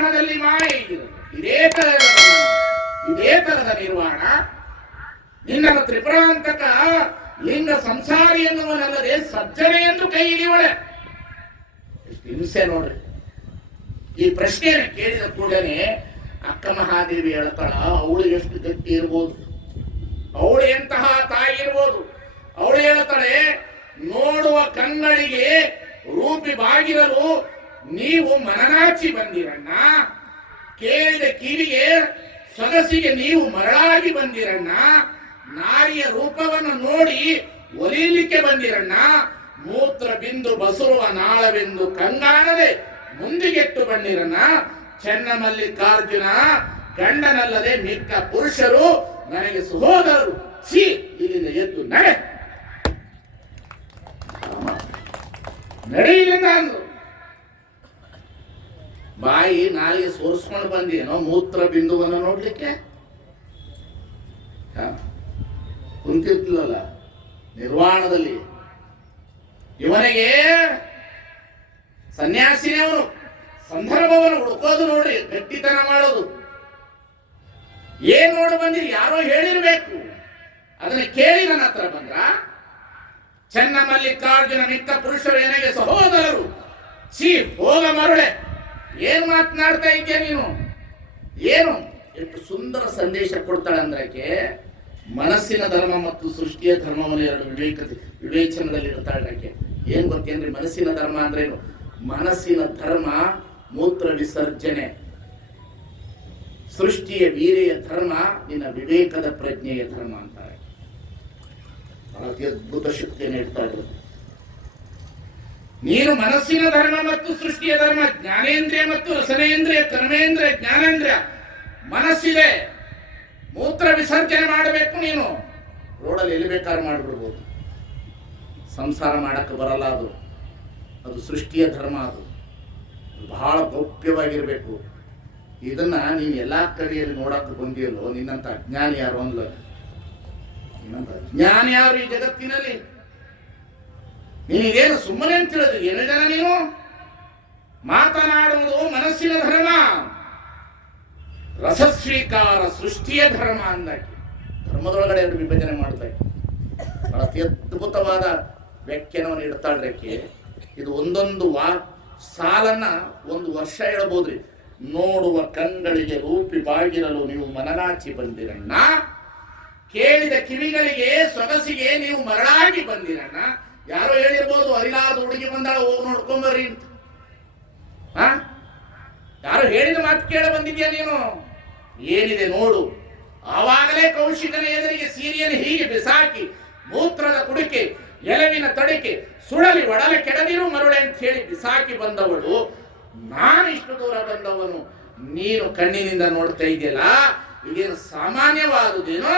ನಿರ್ವಾಣದಲ್ಲಿ ಮಾಯೆ ಇದೆ ಗಮನ, ಇದೇ ತರದ ನಿರ್ವಾಣ ನಿನ್ನನ್ನು ತ್ರಿಪುರಾಂತಕ ಲಿಂಗ ಸಂಸಾರಿ ಎನ್ನುವನಲ್ಲದೆ ಸಜ್ಜನೆ ಎಂದು ಕೈ ಹಿಡಿಯುವಳೆ. ಹಿಂಸೆ ನೋಡ್ರಿ. ಈ ಪ್ರಶ್ನೆಯನ್ನು ಕೇಳಿದ ಕೂಡಲೇ ಅಕ್ಕ ಮಹಾದೇವಿ ಹೇಳ್ತಾಳ ಅವಳು ಎಷ್ಟು ಗಟ್ಟಿ ಇರ್ಬೋದು. ಅವಳು ಎಂತಹ ತಾಯಿ ಇರ್ಬೋದು. ಅವಳು ಹೇಳ್ತಾಳೆ ನೋಡುವ ಕಣ್ಣಳಿಗೆ ರೂಪಿ ಬಾಗಿರಲು ನೀವು ಮನನಾಚಿ ಬಂದಿರಣ್ಣ. ಕೇಳಿದ ಕಿವಿಗೆ ಸೊಗಸಿಗೆ ನೀವು ಮರಳಾಗಿ ಬಂದಿರಣ್ಣ. ನಾರಿಯ ರೂಪವನ್ನು ನೋಡಿ ಒಲಿಲಿಕ್ಕೆ ಬಂದಿರಣ್ಣ. ಮೂತ್ರ ಬಿಂದು ಬಸುರುವ ನಾಳವೆಂದು ಕಂಗಾಣದೆ ಮುಂದಿಗೆಟ್ಟು ಬಂದಿರಣ್ಣ ಚೆನ್ನಮಲ್ಲಿಕಾರ್ಜುನ ಗಂಡನಲ್ಲದೆ ಮಿಕ್ಕ ಪುರುಷರು ನನಗೆ ಸಹೋದರರು. ಸಿ ಇಲ್ಲಿಂದ ಎದ್ದು ನಡೆ. ನಡೆಯಿಲ್ಲ ಅಂದ್ರು ಬಾಯಿ ನಾಲಿಗೆ ಸೋರಿಸ್ಕೊಂಡು ಬಂದೇನೋ ಮೂತ್ರ ಬಿಂದುವನ್ನು ನೋಡ್ಲಿಕ್ಕೆ? ಕುಂತಿರ್ತಿಲ್ಲಲ್ಲ? ನಿರ್ವಾಣದಲ್ಲಿ. ಇವನಿಗೆ ಸನ್ಯಾಸಿನೇ ಅವನು. ಸಂದರ್ಭವನ್ನು ಹುಡುಕೋದು ನೋಡಿ ಗಟ್ಟಿತನ ಮಾಡೋದು. ಏನ್ ನೋಡ ಬಂದಿರಿ, ಯಾರೋ ಹೇಳಿರ್ಬೇಕು. ಅದನ್ನ ಕೇಳಿ ನನ್ನ ಹತ್ರ ಬಂದ್ರ? ಚೆನ್ನ ಮಲ್ಲಿಕಾರ್ಜುನ ಮಿಕ್ಕ ಪುರುಷರು ಏನಾಗೆ ಸಹೋದರರು? ಸಿ ಹೋಗ ಮರುಳೆ. ಏನ್ ಮಾತನಾಡ್ತಾ ಇದ್ಯಾ ನೀನು? ಏನು? ಎಷ್ಟು ಸುಂದರ ಸಂದೇಶ ಕೊಡ್ತಾಳೆ ಅಂದ್ರಕ್ಕೆ ಮನಸ್ಸಿನ ಧರ್ಮ ಮತ್ತು ಸೃಷ್ಟಿಯ ಧರ್ಮವನ್ನು ಎರಡು ವಿವೇಕ ವಿವೇಚನದಲ್ಲಿ ಇರ್ತಾಳೆ ಆಕೆ ಏನ್ ಗೊತ್ತೇನ್ರಿ? ಮನಸ್ಸಿನ ಧರ್ಮ ಅಂದ್ರೇನು? ಮನಸ್ಸಿನ ಧರ್ಮ ಮೂತ್ರ ವಿಸರ್ಜನೆ. ಸೃಷ್ಟಿಯ ವೀರೆಯ ಧರ್ಮ, ನಿನ್ನ ವಿವೇಕದ ಪ್ರಜ್ಞೆಯ ಧರ್ಮ ಅಂತಾರೆ ಅತಿ ಅದ್ಭುತ ಶಕ್ತಿಯನ್ನು ಇಡ್ತಾ ಇದ್ರು. ನೀನು ಮನಸ್ಸಿನ ಧರ್ಮ ಮತ್ತು ಸೃಷ್ಟಿಯ ಧರ್ಮ, ಜ್ಞಾನೇಂದ್ರಿಯ ಮತ್ತು ರಸನೇಂದ್ರಿಯ ಕರ್ಮೇಂದ್ರಿಯ, ಜ್ಞಾನೇಂದ್ರಿಯ, ಮನಸ್ಸಿದೆ. ಮೂತ್ರ ವಿಸರ್ಜನೆ ಮಾಡಬೇಕು ನೀನು. ರೋಡಲ್ಲಿ ಎಲ್ಲಿ ಬೇಕಾದ್ರೂ ಮಾಡಿಬಿಡ್ಬೋದು. ಸಂಸಾರ ಮಾಡಕ್ಕೆ ಬರಲ್ಲ ಅದು. ಅದು ಸೃಷ್ಟಿಯ ಧರ್ಮ ಅದು. ಬಹಳ ಗೌಪ್ಯವಾಗಿರಬೇಕು. ಇದನ್ನ ನೀನು ಎಲ್ಲ ಕಡೆಯಲ್ಲಿ ನೋಡಕ್ಕೆ ಬಂದಿಯಲ್ಲೋ ನಿನ್ನಂತ ಅಜ್ಞಾನಿ ಯಾರು ಅನ್ಲ ನಿನ್ನಂತ ಅಜ್ಞಾನಿ ಯಾರು ಈ ಜಗತ್ತಿನಲ್ಲಿ? ನೀನಿದೇನು ಸುಮ್ಮನೆ ಅಂತ ಹೇಳಿದ್ರು ಏನು ಜನ ನೀನು? ಮಾತನಾಡುವುದು ಮನಸ್ಸಿನ ಧರ್ಮ. ರಸಸ್ವೀಕಾರ ಸೃಷ್ಟಿಯ ಧರ್ಮ ಅಂದಾಕಿ. ಧರ್ಮದೊಳಗಡೆ ಎರಡು ವಿಭಜನೆ ಮಾಡ್ತಾ ಬಹಳ ಅದ್ಭುತವಾದ ವ್ಯಾಖ್ಯಾನವನ್ನು ಇಡ್ತಾಳ್ರಕ್ಕೆ ಇದು ಒಂದೊಂದು ವಾ ಸಾಲನ್ನ ಒಂದು ವರ್ಷ ಹೇಳ್ಬೋದ್ರಿ. ನೋಡುವ ಕಣ್ಗಳಿಗೆ ರೂಪಿ ಬಾಗಿರಲು ನೀವು ಮನನಾಚಿ ಬಂದಿರಣ್ಣ. ಕೇಳಿದ ಕಿವಿಗಳಿಗೆ ಸೊಗಸಿಗೆ ನೀವು ಮರಳಾಗಿ ಬಂದಿರಣ್ಣ. ಯಾರೋ ಹೇಳಿರ್ಬೋದು ಅರಿಲಾದ ಹುಡುಗಿ ಬಂದಾಳ, ಹೋಗಿ ನೋಡ್ಕೊಂಬರ್ರಿ ಅಂತ. ಹಾ ಯಾರು ಹೇಳಿದ ಮಾತು ಕೇಳ ಬಂದಿದ್ಯಾ ನೀನು? ಏನಿದೆ ನೋಡು, ಆವಾಗಲೇ ಕೌಶಿಕನ ಎದುರಿಗೆ ಸೀರೆಯನ್ನು ಹೀಗೆ ಬಿಸಾಕಿ, ಮೂತ್ರದ ಕುಡಿಕೆ, ಎಲವಿನ ತಡಿಕೆ ಸುಡಲಿ ಒಡಲೆ ಕೆಡದಿರು ಮರುಳೆ ಅಂತ ಹೇಳಿ ಬಿಸಾಕಿ ಬಂದವಳು, ನಾನು ಇಷ್ಟು ದೂರ ಬಂದವನು, ನೀನು ಕಣ್ಣಿನಿಂದ ನೋಡ್ತಾ ಇದೆಯಲ್ಲ? ಇದೇನು ಸಾಮಾನ್ಯವಾದುದೇನೋ?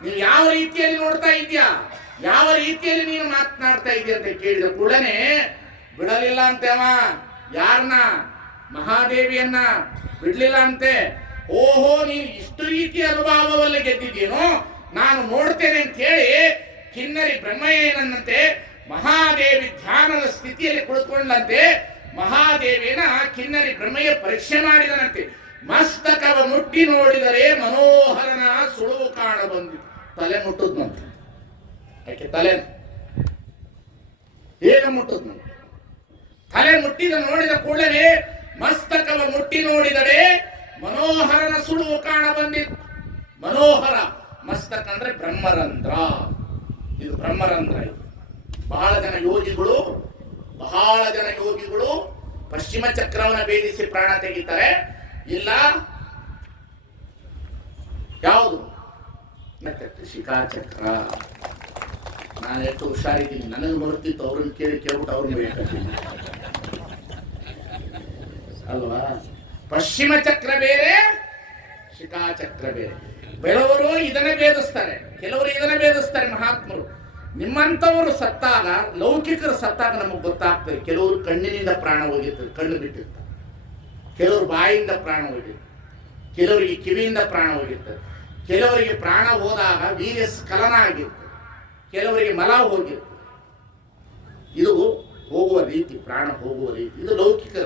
ನೀವು ಯಾವ ರೀತಿಯಲ್ಲಿ ನೋಡ್ತಾ ಇದ್ಯಾ ಯಾವ ರೀತಿಯಲ್ಲಿ ನೀನು ಮಾತನಾಡ್ತಾ ಇದೆಯಾ ಅಂತ ಕೇಳಿದ ಕೂಡಲೇ ಬಿಡಲಿಲ್ಲ ಅಂತೇವ ಯಾರನ್ನ ಮಹಾದೇವಿಯನ್ನ? ಬಿಡ್ಲಿಲ್ಲ ಅಂತೆ ಓಹೋ, ನೀನು ಇಷ್ಟು ರೀತಿಯ ಅನುಭವವಲ್ಲಿ ಗೆದ್ದಿದ್ದೀನೋ ನಾನು ನೋಡ್ತೇನೆ ಅಂತ ಹೇಳಿ ಕಿನ್ನರಿ ಬ್ರಹ್ಮಯ್ಯನಂತೆ ಮಹಾದೇವಿ ಧ್ಯಾನದ ಸ್ಥಿತಿಯಲ್ಲಿ ಕುಳಿತುಕೊಂಡಂತೆ ಮಹಾದೇವಿನ ಕಿನ್ನರಿ ಬ್ರಹ್ಮಯ್ಯ ಪರೀಕ್ಷೆ ಮಾಡಿದನಂತೆ. ಮಸ್ತಕವ ಮುಟ್ಟಿ ನೋಡಿದರೆ ಮನೋಹರನ ತಲೆ ಮುಟ್ಟದ್ನಂತೆ ಆಕೆ ತಲೆ. ಏನು ಮುಟ್ಟದ್ನಂತೆ ತಲೆ ಮುಟ್ಟಿದ ನೋಡಿದ ಕೂಡಲೇ ಮಸ್ತಕವ ಮುಟ್ಟಿ ನೋಡಿದರೆ ಮನೋಹರನ ಸುಳುವು ಕಾಣ ಬಂದಿತ್ತು. ಮನೋಹರ, ಮಸ್ತಕ ಅಂದ್ರೆ ಬ್ರಹ್ಮರಂಧ್ರ. ಇದು ಬ್ರಹ್ಮರಂಧ್ರ ಇದು. ಬಹಳ ಜನ ಯೋಗಿಗಳು, ಬಹಳ ಜನ ಯೋಗಿಗಳು ಪಶ್ಚಿಮ ಚಕ್ರವನ್ನ ಭೇದಿಸಿ ಪ್ರಾಣ ತೆಗಿತಾರೆ. ಇಲ್ಲ? ಯಾವುದು? ಮತ್ತೆ ಶಿಖಾಚಕ್ರ. ನಾನು ಎಷ್ಟು ಹುಷಾರಿದ್ದೀನಿ. ನನಗೆ ಬರುತ್ತಿತ್ತು ಅವ್ರನ್ನ ಕೇಳಿ ಕೇಳ್ಬಿಟ್ಟು ಅವ್ರಿಗೆ ಅಲ್ವಾ? ಪಶ್ಚಿಮ ಚಕ್ರ ಬೇರೆ, ಶಿಖಾಚಕ್ರ ಬೇರೆ. ಬೆಳವರು ಇದನ್ನ ಭೇದಿಸ್ತಾರೆ. ಕೆಲವರು ಇದನ್ನ ಭೇದಿಸ್ತಾರೆ ಮಹಾತ್ಮರು. ನಿಮ್ಮಂಥವರು ಸತ್ತಾಗ, ಲೌಕಿಕರು ಸತ್ತಾಗ ನಮಗೆ ಗೊತ್ತಾಗ್ತದೆ. ಕೆಲವರು ಕಣ್ಣಿನಿಂದ ಪ್ರಾಣ ಹೋಗಿರ್ತದೆ ಕಣ್ಣು ಬಿಟ್ಟಿರ್ತಾರೆ. ಕೆಲವರು ಬಾಯಿಂದ ಪ್ರಾಣ ಹೋಗಿರ್ತಾರೆ ಕೆಲವರಿಗೆ ಕಿವಿಯಿಂದ ಪ್ರಾಣ ಹೋಗಿರ್ತದೆ ಕೆಲವರಿಗೆ ಪ್ರಾಣ ಹೋದಾಗ ವೀರ್ಯ ಸ್ಖಲನ ಆಗಿರುತ್ತೆ. ಕೆಲವರಿಗೆ ಮಲ ಹೋಗಿರುತ್ತೆ. ಇದು ಹೋಗುವ ರೀತಿ, ಪ್ರಾಣ ಹೋಗುವ ರೀತಿ. ಇದು ಲೌಕಿಕ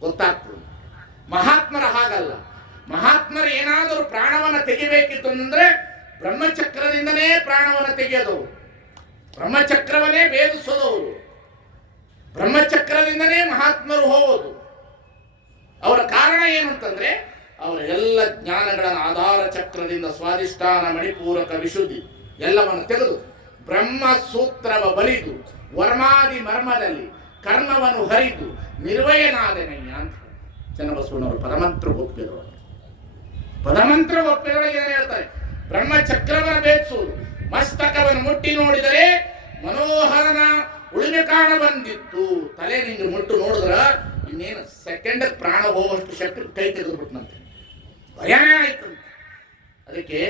ಗೊತ್ತಾಗ್ತದೆ. ಮಹಾತ್ಮರ ಹಾಗಲ್ಲ. ಮಹಾತ್ಮರು ಏನಾದರೂ ಪ್ರಾಣವನ್ನು ತೆಗಿಬೇಕಿತ್ತು ಅಂದ್ರೆ ಬ್ರಹ್ಮಚಕ್ರದಿಂದನೇ ಪ್ರಾಣವನ್ನು ತೆಗೆಯೋದವರು ಬ್ರಹ್ಮಚಕ್ರವನ್ನೇ ಭೇದಿಸೋದವರು. ಬ್ರಹ್ಮಚಕ್ರದಿಂದನೇ ಮಹಾತ್ಮರು ಹೋಗೋದು. ಅವರ ಕಾರಣ ಏನು ಅಂತಂದ್ರೆ ಅವರ ಎಲ್ಲ ಜ್ಞಾನಗಳ ಆಧಾರ ಚಕ್ರದಿಂದ ಸ್ವಾಧಿಷ್ಠಾನ, ಮಣಿಪೂರಕ ವಿಶುದ್ಧಿ ಎಲ್ಲವನ್ನು ತೆಗೆದು ಬ್ರಹ್ಮ ಸೂತ್ರವ ಬಲಿದು ವರ್ಮಾದಿ ಮರ್ಮದಲ್ಲಿ ಕರ್ಮವನ್ನು ಹರಿದು ನಿರ್ವಯನಾದನಯ್ಯ ಅಂತ ಚನ್ನಬಸವಣ್ಣವರು ಪರಮಂತ್ರ ಒಪ್ಪಿದರು ಪದಮಂತ್ರ ಒಪ್ಪಿದೊಳಗೆ ಏನು ಹೇಳ್ತಾರೆ? ಬ್ರಹ್ಮಚಕ್ರವನ್ನು ಬೇಯಿಸುವುದು ಮಸ್ತಕವನ್ನು ಮುಟ್ಟಿ ನೋಡಿದರೆ ಮನೋಹರನ ಉಳಿಮೆ ಕಾಣ ಬಂದಿತ್ತು. ತಲೆ ನಿಂಗೆ ಮುಟ್ಟು ನೋಡಿದ್ರ ಇನ್ನೇನು ಸೆಕೆಂಡ್ ಪ್ರಾಣ ಹೋಗುವಷ್ಟು ಶಕ್ತಿ ಕೈ ತೆಗೆದುಬಿಟ್ನಂತೆ. ಭಯನೇ ಆಯ್ತು ಅದಕ್ಕೆ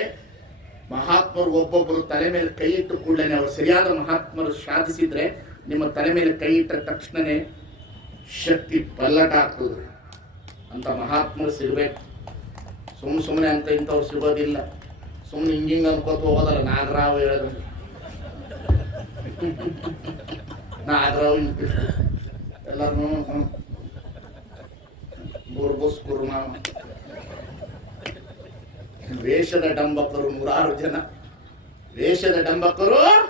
ಮಹಾತ್ಮರು ಒಬ್ಬೊಬ್ಬರು ತಲೆ ಮೇಲೆ ಕೈ ಇಟ್ಟು ಕೂಡಲೇ ಅವರು ಸರಿಯಾದ ಮಹಾತ್ಮರು ಸಾಧಿಸಿದ್ರೆ ನಿಮ್ಮ ತಲೆ ಮೇಲೆ ಕೈ ಇಟ್ಟ ತಕ್ಷಣನೇ ಶಕ್ತಿ ಪಲ್ಲಟ ಆಗ್ತದೆ ಅಂತ ಮಹಾತ್ಮರು ಸಿಗಬೇಕು. ಸುಮ್ಮನೆ ಸುಮ್ಮನೆ ಅಂತ ಇಂಥವ್ರು ಸಿಗೋದಿಲ್ಲ. ಸುಮ್ಮನೆ ಹಿಂಗಿಂಗ್ ಅನ್ಕೋತ ಹೋಗೋದಲ್ಲ, ನಾಗರಾವ್ ಹೇಳೋದು. ನಾಗರಾವ್ ಎಲ್ಲರೂ ಬುರ್ಬುಸ್ ಕುರ್ಮ ವೇಷದ ಡಂಬಕರು ನೂರಾರು ಜನ ವೇಷದ ಡಂಬಕರು ನೂರಾರು ಜನ